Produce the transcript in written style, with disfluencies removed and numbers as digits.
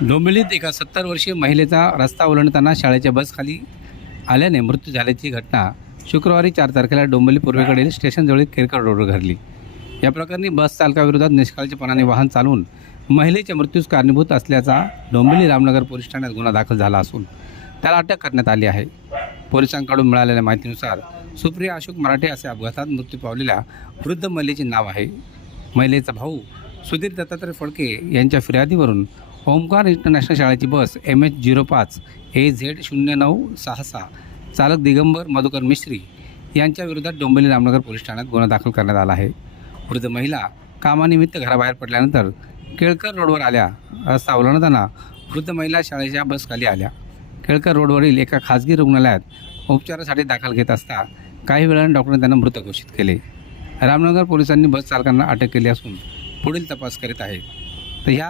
डोंबिवलीत एका 70 वर्षीय महिलेचा रस्ता ओलांडताना शाळेच्या बसखाली आल्याने मृत्यू झाल्याची घटना शुक्रवारी 4 तारखेला डोंबिवली पूर्वेकडील स्टेशनजवळील केरकर रोडवर घडली. या प्रकरणी बस चालकाविरोधात निष्काळजीपणाने वाहन चालवून महिलेच्या मृत्यूस कारणीभूत असल्याचा डोंबिवली रामनगर पोलीस ठाण्यात गुन्हा दाखल झाला असून त्याला अटक करण्यात आली आहे. पोलिसांकडून मिळालेल्या माहितीनुसार सुप्रिया अशोक मराठे असे अपघातात मृत्यू पावलेल्या वृद्ध महिलेचे नाव आहे. महिलेचा भाऊ सुधीर दत्तात्रय फडके यांच्या फिर्यादीवरून ओमकार इंटरनॅशनल शाळेची बस MH05 AZ0966 चालक दिगंबर मधुकर मिश्री यांच्या विरोधात डोंबिवली रामनगर पोलीस ठाण्यात गुन्हा दाखल करण्यात आला आहे. वृद्ध महिला कामानिमित्त घराबाहेर पडल्यानंतर केळकर रोडवर आल्या. रस्ता ओलांडताना वृद्ध महिला शाळेच्या बसखाली आल्या. केळकर रोडवरील एका खाजगी रुग्णालयात उपचारासाठी दाखल घेत असता काही वेळाने डॉक्टरांनी त्यांना मृत घोषित केले. रामनगर पोलिसांनी बस चालकांना अटक केली असून पुढील तपास करीत आहेत. तर ह्या